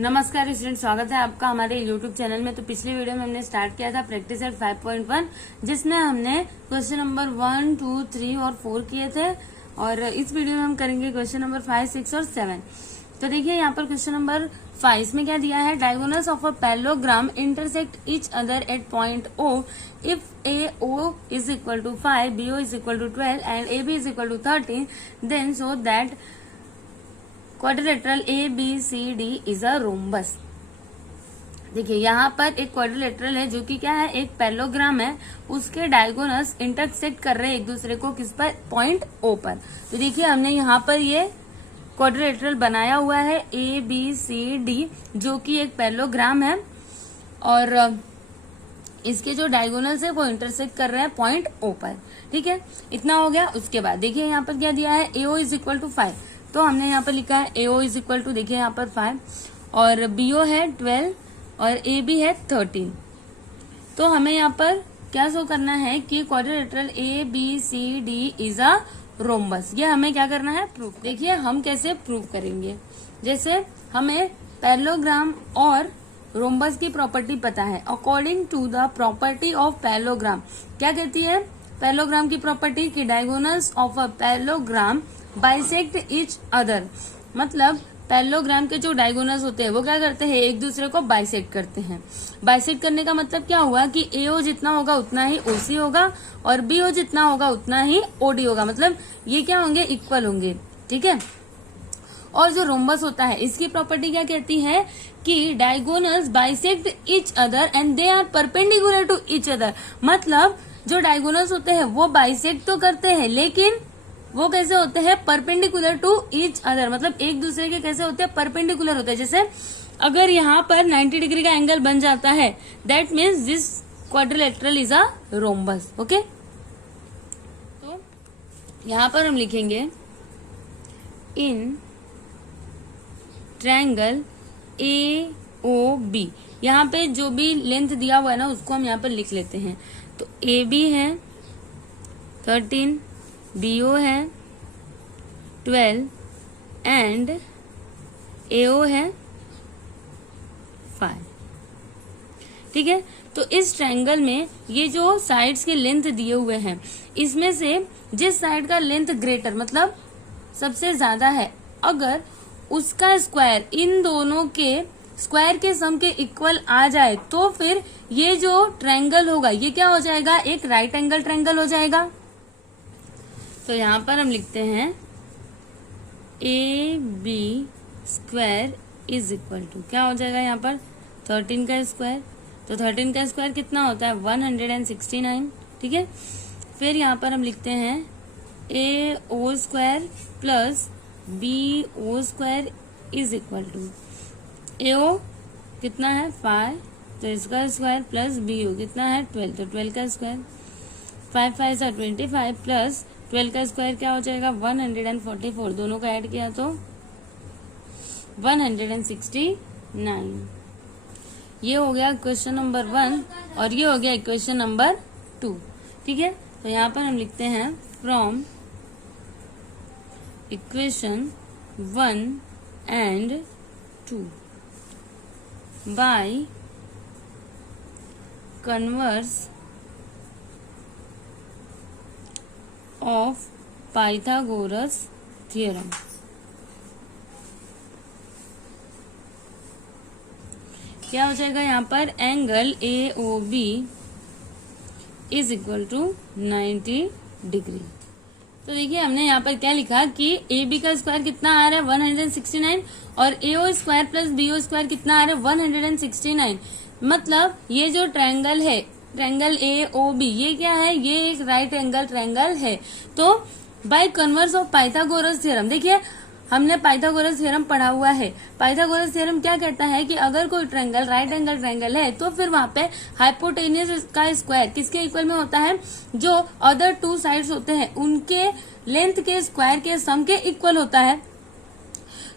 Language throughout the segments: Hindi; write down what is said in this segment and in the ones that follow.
नमस्कार स्टूडेंट, स्वागत है आपका हमारे यूट्यूब चैनल में। तो पिछली वीडियो में हमने स्टार्ट किया था प्रैक्टिस एट 5.1, जिसमें हमने क्वेश्चन नंबर 1, 2, 3 और 4 किए थे। और इस वीडियो में हम करेंगे क्वेश्चन नंबर 5, 6 और 7। तो देखिए यहाँ पर क्वेश्चन नंबर 5 इसमें क्या दिया है, diagonals of a parallelogram intersect each other at point O if AO is equal to 5, BO is equal to 12 and AB is equal to 13, then so that quadrilateral ABCD is a rhombus. देखिए यहाँ पर एक क्वाड्रिलेटरल है जो कि क्या है, एक पैरेललोग्राम है, उसके डायगोनल्स इंटरसेक्ट कर रहे हैं एक दूसरे को किस पर, पॉइंट O पर। तो देखिए हमने यहाँ पर ये क्वाड्रिलेटरल बनाया हुआ है ABCD, जो कि एक पैरेललोग्राम है और इसके जो डायगोनल्स है वो इंटरसेक्ट कर रहे हैं पॉइंट O पर। ठीक है, इतना हो गया। उसके बाद देखिए यहाँ पर क्या दिया है, AO इज इक्वल टू 5। तो हमने यहाँ पर लिखा है AO इज इक्वल टू, देखिए यहाँ पर 5 और BO है 12 और AB है 13। तो हमें यहाँ पर क्या शो करना है कि quadrilateral ABCD is a rhombus. ये हमें क्या करना है, प्रूफ। देखिए हम कैसे प्रूव करेंगे। जैसे हमें पैरेललोग्राम और रोम्बस की प्रॉपर्टी पता है। According to the property of parallelogram, क्या कहती है पैरेललोग्राम की प्रॉपर्टी कि diagonals of a parallelogram bisect each other. मतलब पैरेललोग्राम के जो डायगोनल्स होते हैं वो क्या करते हैं, एक दूसरे को बाइसेक्ट करते हैं। बाइसेक्ट करने का मतलब क्या हुआ कि AO जितना होगा उतना ही OC होगा और BO जितना होगा उतना ही OD होगा। मतलब ये क्या होंगे, इक्वल होंगे। ठीक है। और जो रोम्बस होता है इसकी प्रॉपर्टी क्या कहती है कि diagonals bisect each other and they are perpendicular to each other. मतलब जो डायगोनल्स होते हैं वो बाइसेक्ट तो करते हैं, लेकिन वो कैसे होते हैं, परपेंडिकुलर टू ईच अदर। मतलब एक दूसरे के कैसे होते हैं, परपेंडिकुलर होते हैं। जैसे अगर यहाँ पर 90 डिग्री का एंगल बन जाता है, that means this quadrilateral is a rhombus. Okay, तो यहाँ पर हम लिखेंगे इन ट्रायंगल AOB। यहाँ पे जो भी लेंथ दिया हुआ है ना उसको हम यहाँ पर लिख लेते हैं। तो AB है 13, BO है 12 एंड AO है 5। ठीक है। तो इस ट्रायंगल में ये जो साइड्स के लेंथ दिए हुए हैं, इसमें से जिस साइड का लेंथ ग्रेटर मतलब सबसे ज्यादा है, अगर उसका स्क्वायर इन दोनों के स्क्वायर के सम के इक्वल आ जाए तो फिर ये जो ट्रायंगल होगा ये क्या हो जाएगा, एक राइट एंगल ट्रायंगल हो जाएगा। तो यहाँ पर हम लिखते हैं AB square is equal to, क्या हो जाएगा यहाँ पर 13 का स्क्वायर। तो 13 का स्क्वायर कितना होता है, 169। ठीक है। फिर यहाँ पर हम लिखते हैं AO square plus BO square is equal to, AO कितना है 5, तो इसका स्क्वायर प्लस BO कितना है 12, तो 12 का स्क्वायर। 5 5 से 25 प्लस 12 का स्क्वायर क्या हो जाएगा 144। दोनों का ऐड किया तो 169। ये हो गया क्वेश्चन नंबर 1 और ये हो गया क्वेश्चन नंबर 2। ठीक है। तो यहाँ पर हम लिखते हैं from equation 1 and 2 by converse of Pythagoras theorem. क्या हो जाएगा यहाँ पर, angle AOB is equal to 90 degree. तो देखिए हमने यहाँ पर क्या लिखा कि AB का स्क्वायर कितना आ रहा है 169 और AO square plus BO square कितना आ रहा है 169। मतलब ये जो ट्रायंगल है, ट्रायंगल AOB, ये क्या है, ये एक राइट एंगल ट्रायंगल है। तो bye converse of Pythagoras theorem, देखिए हमने पाइथागोरस थ्योरम पढ़ा हुआ है। पाइथागोरस थ्योरम क्या कहता है कि अगर कोई ट्रायंगल राइट एंगल ट्रायंगल है तो फिर वहां पे हाइपोटेन्यूज का स्क्वायर किसके इक्वल में होता है, जो अदर 2 साइड्स होते हैं उनके लेंथ के स्क्वायर के सम के इक्वल होता है।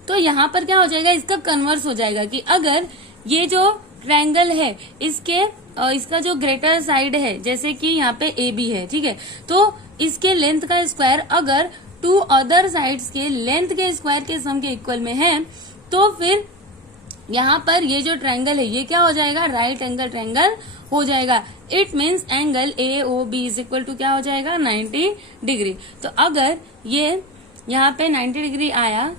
तो यहाँ पर क्या हो जाएगा, इसका कन्वर्स हो जाएगा कि अगर ये जो ट्रायंगल है इसका जो ग्रेटर साइड है, जैसे कि यहाँ पे AB है, ठीक है, तो इसके लेंथ का स्क्वायर अगर टू अदर साइड्स के लेंथ के स्क्वायर के सम के इक्वल में है, तो फिर यहाँ पर ये जो ट्रायंगल है ये क्या हो जाएगा, राइट एंगल ट्रायंगल हो जाएगा। It means angle A O B is equal to क्या हो जाएगा, 90 डिग्री। तो अगर ये यहाँ पे 90 डिग्री आया,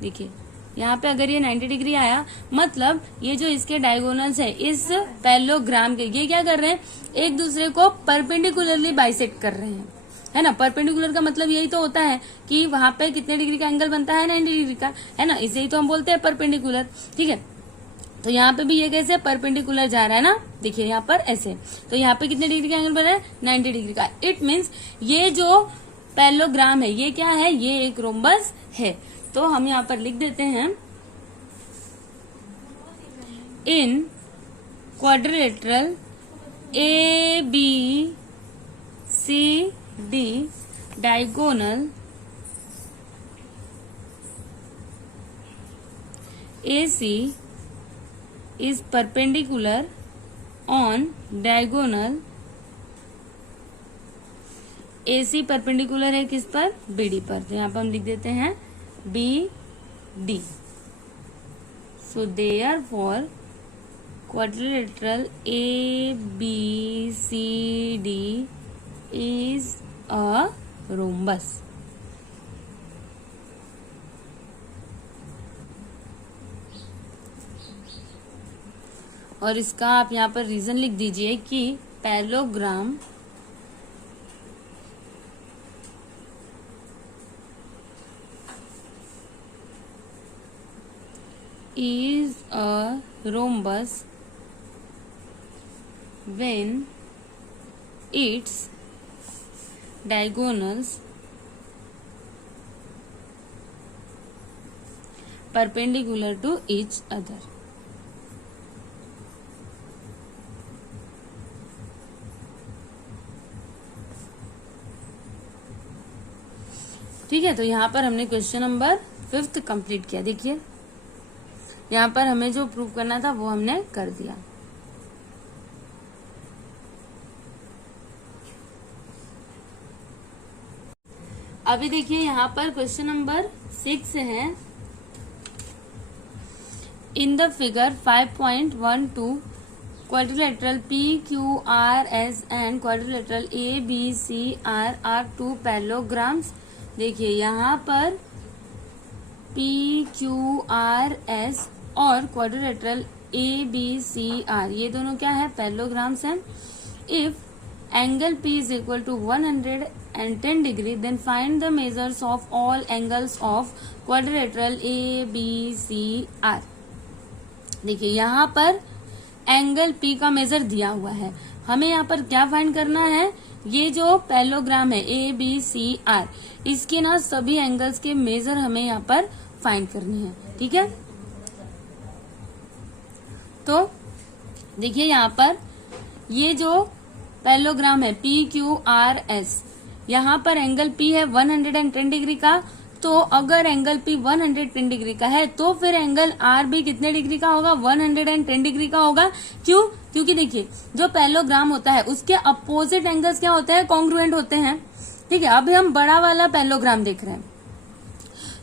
देखिए यहाँ पे अगर ये 90 डिग्री आया, मतलब ये जो इसके डायगोनल्स है इस पैरेललोग्राम के, ये क्या कर रहे हैं, एक दूसरे को परपेंडिकुलरली बाइसेक्ट कर रहे हैं, है ना। परपेंडिकुलर का मतलब यही तो होता है कि वहां पे कितने डिग्री का एंगल बनता है, 90 डिग्री का, है ना। इसे ही तो हम बोलते हैं परपेंडिकुलर, ठीक है। तो यहाँ पे भी ये कैसे परपेंडिकुलर जा रहा है ना, देखिए यहाँ पर ऐसे। तो यहाँ पे कितने डिग्री का एंगल बन रहा है, 90 डिग्री का। इट मीन्स ये जो पैरेललोग्राम है ये क्या है, ये एक रोम्बस है। तो हम यहाँ पर लिख देते हैं, in quadrilateral A B C D diagonal AC is perpendicular on diagonal, AC perpendicular है किस पर, BD पर। तो यहाँ पर हम लिख देते हैं BD। So therefore quadrilateral ABCD is a rhombus। और इसका आप यहाँ पर रीजन लिख दीजिए कि parallelogram is a rhombus when its diagonals perpendicular to each other। ठीक है। तो यहाँ पर हमने क्वेश्चन नंबर 5 कंप्लीट किया। देखिए यहाँ पर हमें जो प्रूव करना था वो हमने कर दिया। अभी देखिए यहाँ पर क्वेश्चन नंबर 6 है। In the figure 5.12 quadrilateral PQRS and quadrilateral ABCR are two parallelograms। देखिए यहाँ पर PQRS और क्वाड्रिलेटरल ABCR ये दोनों क्या है, पैरेललोग्राम्स हैं। If angle P is equal to 110 degree then find the measures of all angles of quadrilateral ABCR। देखिए यहाँ पर एंगल P का मेजर दिया हुआ है, हमें यहाँ पर क्या फाइंड करना है, ये जो पैरेललोग्राम है ABCR इसके ना सभी एंगल्स के मेजर हमें यहाँ पर फाइंड करनी है। ठीक है। तो देखिए यहाँ पर ये जो पैरेललोग्राम है PQRS, यहाँ पर एंगल P है 110 डिग्री का। तो अगर एंगल P 110 डिग्री का है तो फिर एंगल R भी कितने डिग्री का होगा, 110 डिग्री का होगा। क्यों, क्योंकि देखिए जो पैरेललोग्राम होता है उसके अपोजिट एंगल्स क्या होते हैं, कॉन्ग्रुएंट होते हैं। ठीक है। अभी हम बड़ा वाला पैरेललोग्राम देख रहे हैं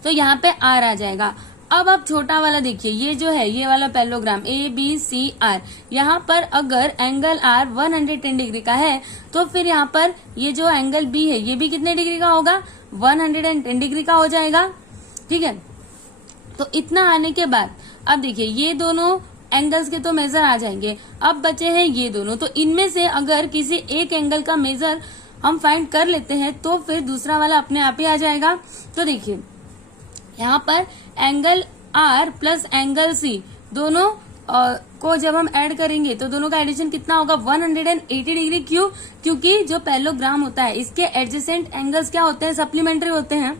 तो यहाँ पे R आ जाएगा। अब आप छोटा वाला देखिए, ये जो है ये वाला पैरेललोग्राम ABCR, यहाँ पर अगर एंगल R 110 डिग्री का है तो फिर यहाँ पर ये जो एंगल B है ये भी कितने डिग्री का होगा, 110 डिग्री का हो जाएगा। ठीक है। तो इतना आने के बाद अब देखिए ये दोनों एंगल्स के तो मेजर आ जाएंगे, अब बचे हैं ये दोनों। तो इनमें से अगर किसी एक एंगल का मेजर हम फाइंड कर लेते हैं तो फिर दूसरा वाला अपने आप ही आ जाएगा। तो देखिए यहाँ पर angle R plus angle C दोनों को जब हम ऐड करेंगे तो दोनों का एडिशन कितना होगा, 180 डिग्री। क्यों, क्योंकि जो पैरेललोग्राम होता है इसके एडजेसेंट एंगल्स क्या होते हैं, सप्लीमेंट्री होते हैं।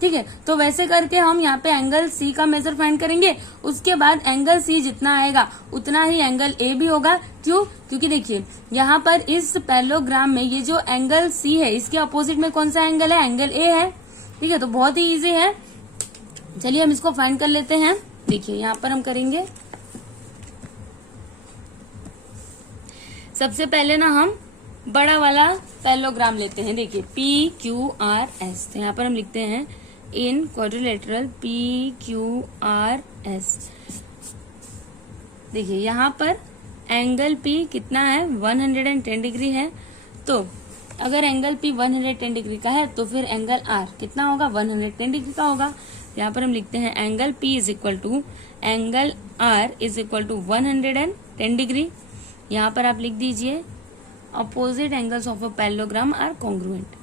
ठीक है। तो वैसे करके हम यहाँ पे एंगल C का मेजर फाइंड करेंगे, उसके बाद एंगल C जितना आएगा उतना ही एंगल A भी होगा। क्यों, क्योंकि देखिए यहाँ पर इस पैरेललोग्राम में ये जो एंगल C है इसके अपोजिट में कौन सा एंगल है, एंगल A है। ठीक है। तो बहुत ही इजी है, चलिए हम इसको फाइंड कर लेते हैं। देखिए यहाँ पर हम करेंगे, सबसे पहले ना हम बड़ा वाला पैरेललोग्राम लेते हैं। देखिए PQRS, तो यहाँ पर हम लिखते हैं इन क्वाड्रिलेटरल PQRS एस। देखिए यहाँ पर एंगल पी कितना है 110 डिग्री है, तो अगर एंगल पी 110 डिग्री का है तो फिर एंगल आर कितना होगा 110 डिग्री का होगा। यहाँ पर हम लिखते हैं angle P is equal to angle R is equal to 110 degree. यहाँ पर आप लिख दीजिए opposite angles of a parallelogram are congruent.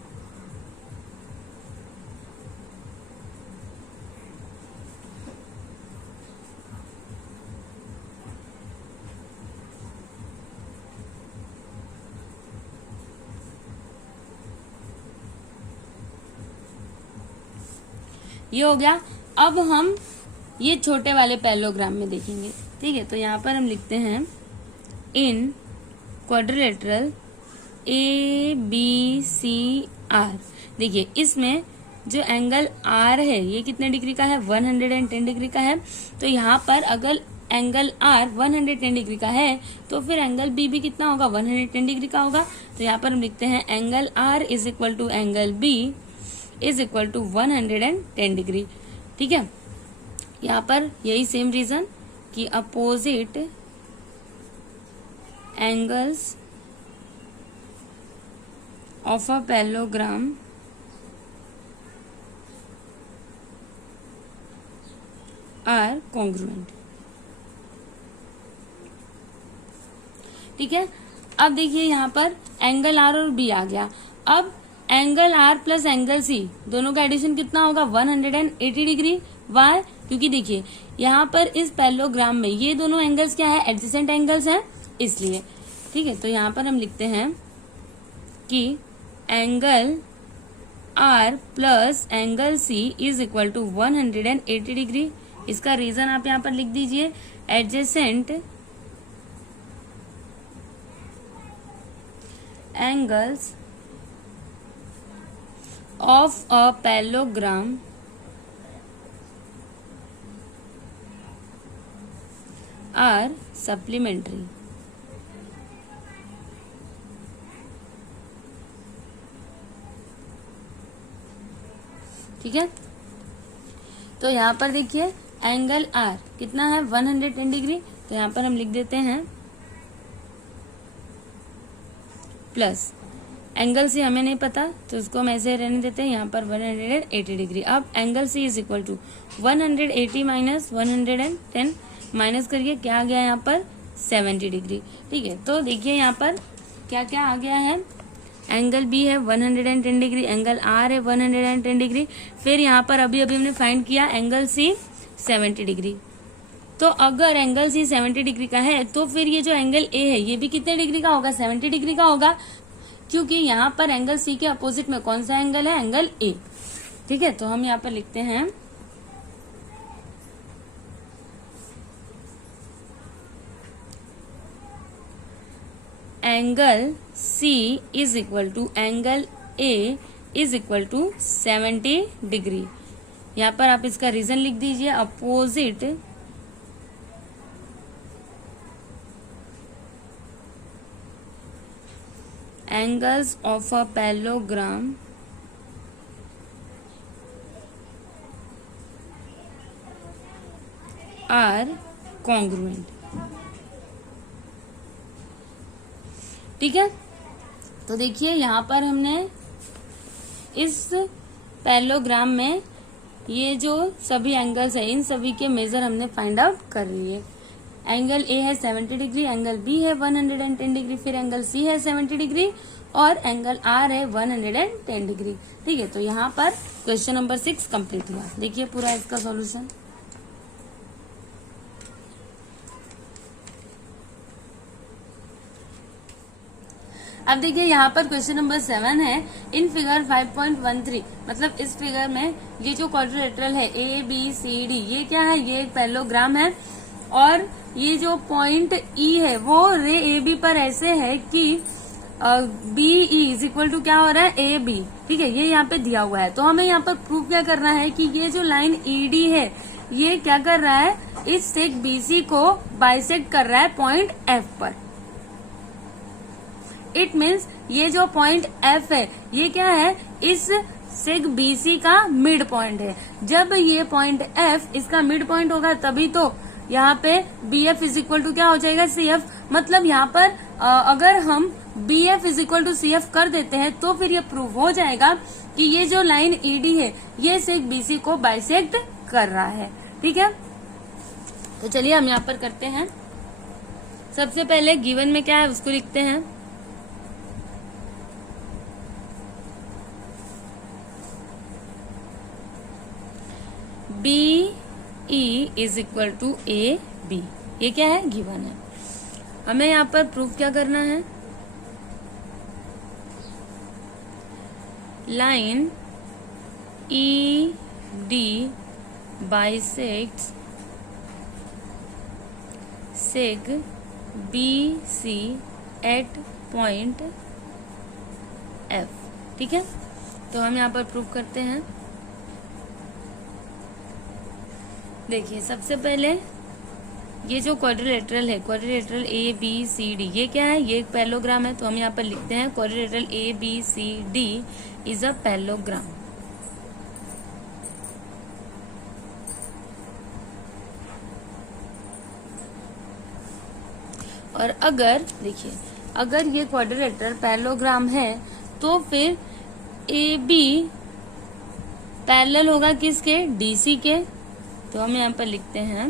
ये हो गया। अब हम ये छोटे वाले पैरेललोग्राम में देखेंगे, ठीक है। तो यहाँ पर हम लिखते हैं in quadrilateral A B C R. देखिए इसमें जो एंगल आर है ये कितने डिग्री का है 110 डिग्री का है। तो यहाँ पर अगर एंगल आर 110 डिग्री का है तो फिर एंगल बी भी कितना होगा 110 डिग्री का होगा। तो यहाँ पर हम लिखते हैं angle R is equal to angle B is equal to 110 degree, ठीक है। यहाँ पर यही सेम रीजन कि opposite angles of a parallelogram are congruent, ठीक है। अब देखिए यहाँ पर एंगल आर और बी आ गया। अब angle R plus angle C दोनों का एडिशन कितना होगा 180 डिग्री। वाई? क्योंकि देखिए यहाँ पर इस पैरेललोग्राम में ये दोनों एंगल्स क्या है एडजेसेंट एंगल्स हैं, इसलिए, ठीक है। तो यहाँ पर हम लिखते हैं कि angle R plus angle C is equal to 180 degree. इसका रीजन आप यहाँ पर लिख दीजिए adjacent angles of a parallelogram are supplementary, ठीक है। तो यहाँ पर देखिए एंगल आर कितना है 110 डिग्री, तो यहाँ पर हम लिख देते हैं प्लस एंगल सी हमें नहीं पता तो उसको हम ऐसे रहने देते हैं, यहाँ पर 180 डिग्री। अब angle C is equal to 180 minus 110 minus करिए क्या आ गया यहाँ पर 70 डिग्री, ठीक है। तो देखिए यहाँ पर क्या क्या आ गया है, एंगल बी है 110 डिग्री, एंगल आर है 110 डिग्री, फिर यहाँ पर अभी अभी हमने फाइंड किया एंगल सी 70 डिग्री। तो अगर एंगल सी 70 डिग्री का है तो फिर ये जो एंगल ए है ये भी कितने डिग्री का होगा 70 डिग्री का होगा, क्योंकि यहाँ पर एंगल सी के अपोजिट में कौन सा एंगल है एंगल ए, ठीक है। तो हम यहाँ पर लिखते हैं angle C is equal to angle A is equal to 70 degree. यहाँ पर आप इसका रीजन लिख दीजिए opposite angles of a parallelogram are congruent, ठीक है। तो देखिए यहाँ पर हमने इस पैरेललोग्राम में ये जो सभी एंगल्स है इन सभी के मेजर हमने फाइंड आउट कर लिए। एंगल ए है 70 डिग्री, एंगल बी है 110 डिग्री, फिर एंगल सी है 70 डिग्री और एंगल आर है 110 डिग्री, ठीक है। तो यहाँ पर क्वेश्चन नंबर 6 कंप्लीट हुआ। देखिए पूरा इसका सॉल्यूशन। अब देखिए यहाँ पर क्वेश्चन नंबर 7 है। इन फिगर 5.13 मतलब इस फिगर में ये जो क्वाड्रिलेटरल है ए बी सी डी ये क्या है, ये एक पैरेललोग्राम है और ये जो पॉइंट ई है वो रे ए बी पर ऐसे है कि B E is equal to क्या हो रहा है ए बी, ठीक है। ये यहाँ पे दिया हुआ है तो हमें यहाँ पर प्रूव क्या करना है कि ये जो लाइन ई डी है ये क्या कर रहा है, इस सेक बी सी को बाइसेक्ट कर रहा है पॉइंट एफ पर। इट मीन्स ये जो पॉइंट एफ है ये क्या है, इस seg B C mid point है। जब ये पॉइंट एफ इसका मिड पॉइंट होगा तभी तो यहाँ पे B F is equal to क्या हो जाएगा, सी एफ। मतलब यहाँ पर अगर हम B F is equal to C F कर देते हैं तो फिर ये प्रूव हो जाएगा कि ये जो लाइन ईडी है ये सेग बीसी को बाइसेक्ट कर रहा है। ठीक है, तो चलिए हम यहाँ पर करते हैं। सबसे पहले गिवन में क्या है उसको लिखते हैं। B E is equal to A B, ये क्या है, गिवन है। हमें यहाँ पर प्रूफ क्या करना है, line E D bisects seg B C at point F. ठीक है, तो हम यहाँ पर प्रूफ करते हैं। देखिए सबसे पहले ये जो क्वाड्रिलेटरल है, quadrilateral A B C D, ये क्या है, ये एक पैरेललोग्राम है। तो हम यहाँ पर लिखते हैं quadrilateral A B C D is a parallelogram. और अगर देखिए अगर ये क्वाड्रिलेटरल पैरेललोग्राम है तो फिर ए बी पैरेलल होगा किसके, डीसी के। तो हम यहाँ पर लिखते हैं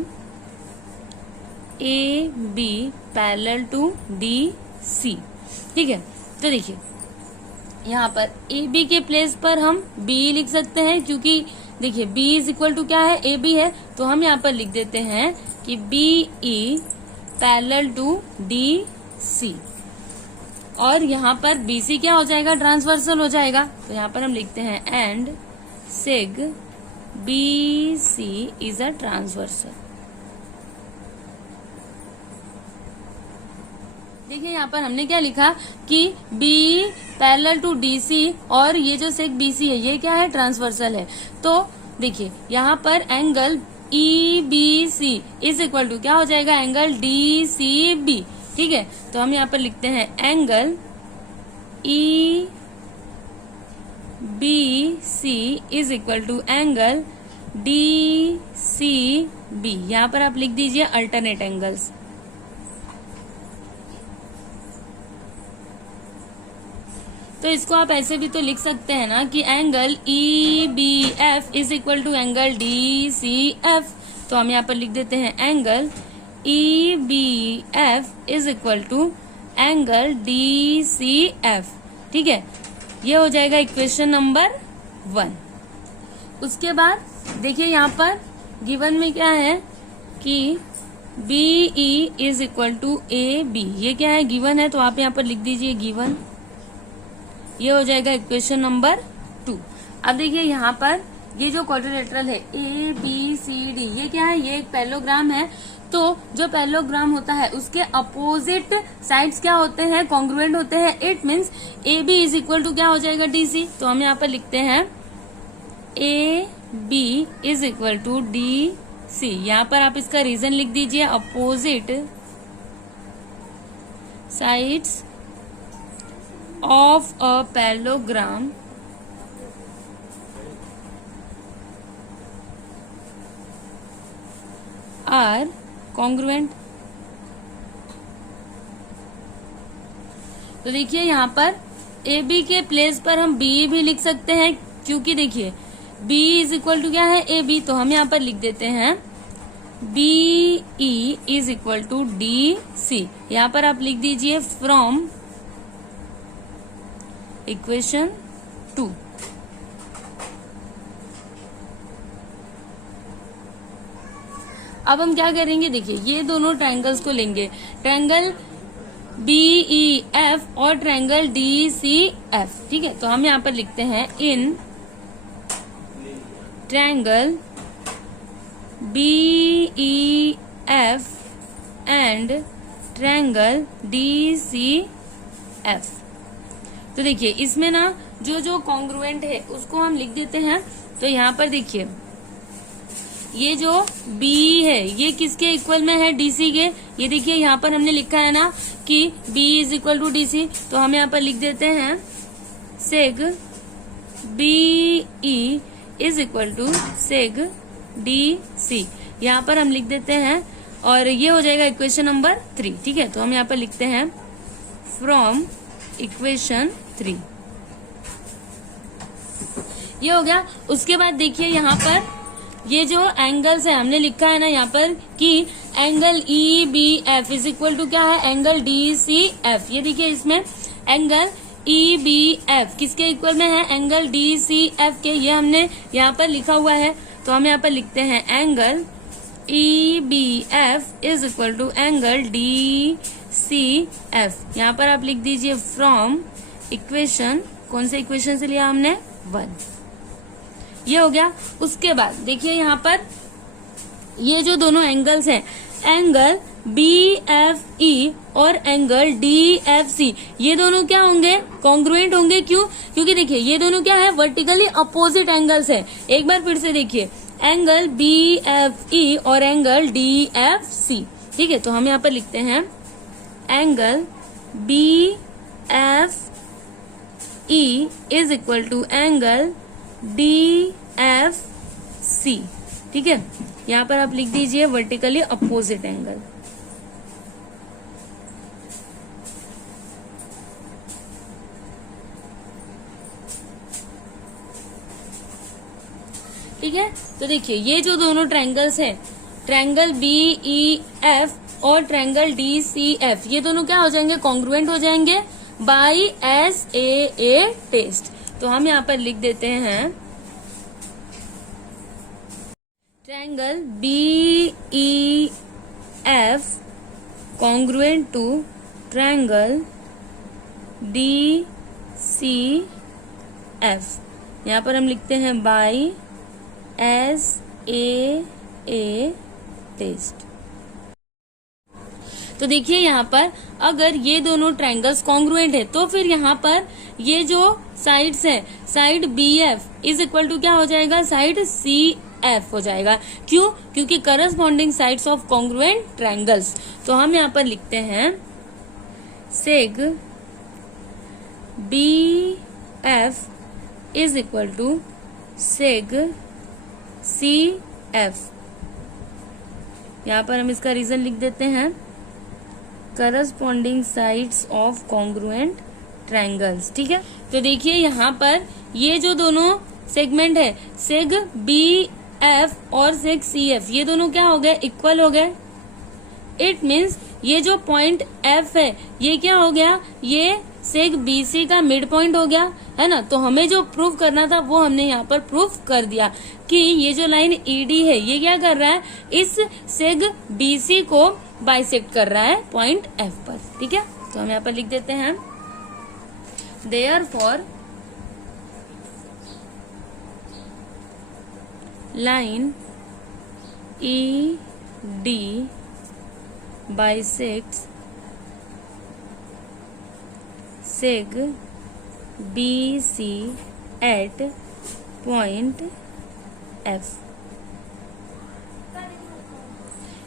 A B parallel to D C. ठीक है, तो देखिए यहाँ पर ए बी के प्लेस पर हम बी लिख सकते हैं, क्योंकि देखिए बी इज इक्वल टू क्या है, ए बी है। तो हम यहाँ पर लिख देते हैं कि B E parallel to D C. और यहाँ पर बी सी क्या हो जाएगा, ट्रांसवर्सल हो जाएगा। तो यहाँ पर हम लिखते हैं and seg B C is a transversal. देखिए यहाँ पर हमने क्या लिखा कि B parallel to D C और ये जो सेग बी सी है ये क्या है, ट्रांसवर्सल है। तो देखिए यहाँ पर angle E B C is equal to क्या हो जाएगा, एंगल डी सी बी। ठीक है, तो हम यहाँ पर लिखते हैं angle E B C is equal to angle D C B. यहाँ पर आप लिख दीजिए अल्टरनेट एंगल्स। तो इसको आप ऐसे भी तो लिख सकते हैं ना कि angle E B F is equal to angle D C F. तो हम यहाँ पर लिख देते हैं angle E B F is equal to angle D C F. ठीक है, ये हो जाएगा इक्वेशन नंबर 1। उसके बाद देखिए यहाँ पर गिवन में क्या है कि B E is equal to A B, ये क्या है, गिवन है। तो आप यहाँ पर लिख दीजिए गिवन, ये हो जाएगा इक्वेशन नंबर 2। अब देखिए यहाँ पर ये जो क्वाड्रिलेटरल है ए बी सी डी, ये क्या है, ये एक पैरेललोग्राम है। तो जो पैरेललोग्राम होता है उसके अपोजिट साइड्स क्या होते हैं, कॉन्ग्रुएंट होते हैं। It means A B is equal to क्या हो जाएगा, डी सी। तो हम यहाँ पर लिखते हैं A B is equal to D C. यहाँ पर आप इसका रीजन लिख दीजिए, opposite sides of a parallelogram are congruent. तो देखिए यहाँ पर ए बी के प्लेस पर हम बी भी लिख सकते हैं, क्योंकि देखिए बी इज इक्वल टू क्या है, ए बी। तो हम यहाँ पर लिख देते हैं B E is equal to D C. यहाँ पर आप लिख दीजिए फ्रॉम इक्वेशन 2। अब हम क्या करेंगे, देखिए ये दोनों ट्रायंगल्स को लेंगे, ट्रायंगल बी ई एफ और ट्रायंगल डी सी एफ। ठीक है, तो हम यहाँ पर लिखते हैं in triangle B E F and triangle D C F. तो देखिए इसमें ना जो जो कॉन्ग्रुएंट है उसको हम लिख देते हैं। तो यहाँ पर देखिए ये जो B है ये किसके इक्वल में है, DC के। ये देखिए यहाँ पर हमने लिखा है ना कि B is equal to DC। तो हम यहाँ पर लिख देते हैं seg BE is equal to seg DC। यहाँ पर हम लिख देते हैं और ये हो जाएगा इक्वेशन नंबर 3। ठीक है, तो हम यहाँ पर लिखते हैं फ्रॉम इक्वेशन 3। ये हो गया। उसके बाद देखिए यहाँ पर ये जो एंगल्स है हमने लिखा है ना यहाँ पर कि angle EBF is equal to क्या है, एंगल DCF। ये देखिए इसमें एंगल EBF किसके इक्वल में है, एंगल DCF के। ये हमने यहाँ पर लिखा हुआ है, तो हम यहाँ पर लिखते हैं angle EBF is equal to angle DCF। यहाँ पर आप लिख दीजिए फ्रॉम इक्वेशन, कौन से इक्वेशन से लिया हमने, 1। ये हो गया। उसके बाद देखिए यहाँ पर ये जो दोनों एंगल्स हैं, एंगल BFE और एंगल DFC, ये दोनों क्या होंगे, कॉन्ग्रुएंट होंगे। क्यों, क्योंकि देखिए ये दोनों क्या है, वर्टिकली अपोजिट एंगल्स है। एक बार फिर से देखिए एंगल BFE और एंगल DFC। ठीक है, तो हम यहाँ पर लिखते हैं angle BFE is equal to angle DFC। ठीक है, यहाँ पर आप लिख दीजिए वर्टिकली अपोजिट एंगल। ठीक है, तो देखिए ये जो दोनों ट्रायंगल्स हैं, ट्रायंगल BEF और ट्रायंगल DCF, ये दोनों क्या हो जाएंगे, कॉन्ग्रुएंट हो जाएंगे बाई SAA टेस्ट। तो हम यहाँ पर लिख देते हैं triangle BEF congruent to triangle DCF। यहाँ पर हम लिखते हैं बाई SAA टेस्ट। तो देखिए यहाँ पर अगर ये दोनों ट्रायंगल्स कॉन्ग्रुएंट है तो फिर यहाँ पर ये जो साइड्स है, side BF is equal to क्या हो जाएगा, साइड CF हो जाएगा। क्यों, क्योंकि corresponding sides of congruent triangles. तो हम यहाँ पर लिखते हैं seg BF is equal to seg CF। यहाँ पर हम इसका रीजन लिख देते हैं corresponding sides of congruent triangles. ठीक है, तो देखिए यहाँ पर ये जो दोनों सेगमेंट है, सेग BF और सेग CF, ये दोनों क्या हो गए, इक्वल हो गए। इट मीन्स ये जो पॉइंट F है ये क्या हो गया, ये सेग BC का मिड पॉइंट हो गया, है ना। तो हमें जो प्रूव करना था वो हमने यहाँ पर प्रूव कर दिया कि ये जो लाइन ED है ये क्या कर रहा है, इस सेग BC को बाइसेक्ट कर रहा है पॉइंट F पर। ठीक है, तो हम यहाँ पर लिख देते हैं therefore line ED bisects seg BC at point F।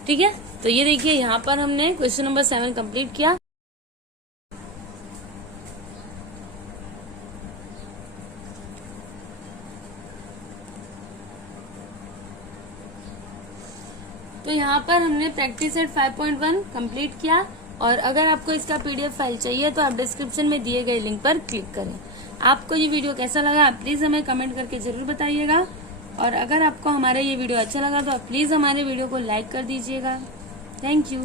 ठीक है, तो ये देखिए यहाँ पर हमने क्वेश्चन नंबर 7 कंप्लीट किया। तो यहाँ पर हमने प्रैक्टिस सेट 5.1 कंप्लीट किया। और अगर आपको इसका PDF फाइल चाहिए तो आप डिस्क्रिप्शन में दिए गए लिंक पर क्लिक करें। आपको ये वीडियो कैसा लगा आप प्लीज हमें कमेंट करके जरूर बताइएगा। और अगर आपको हमारा ये वीडियो अच्छा लगा तो आप प्लीज हमारे वीडियो को लाइक कर दीजिएगा। Thank you.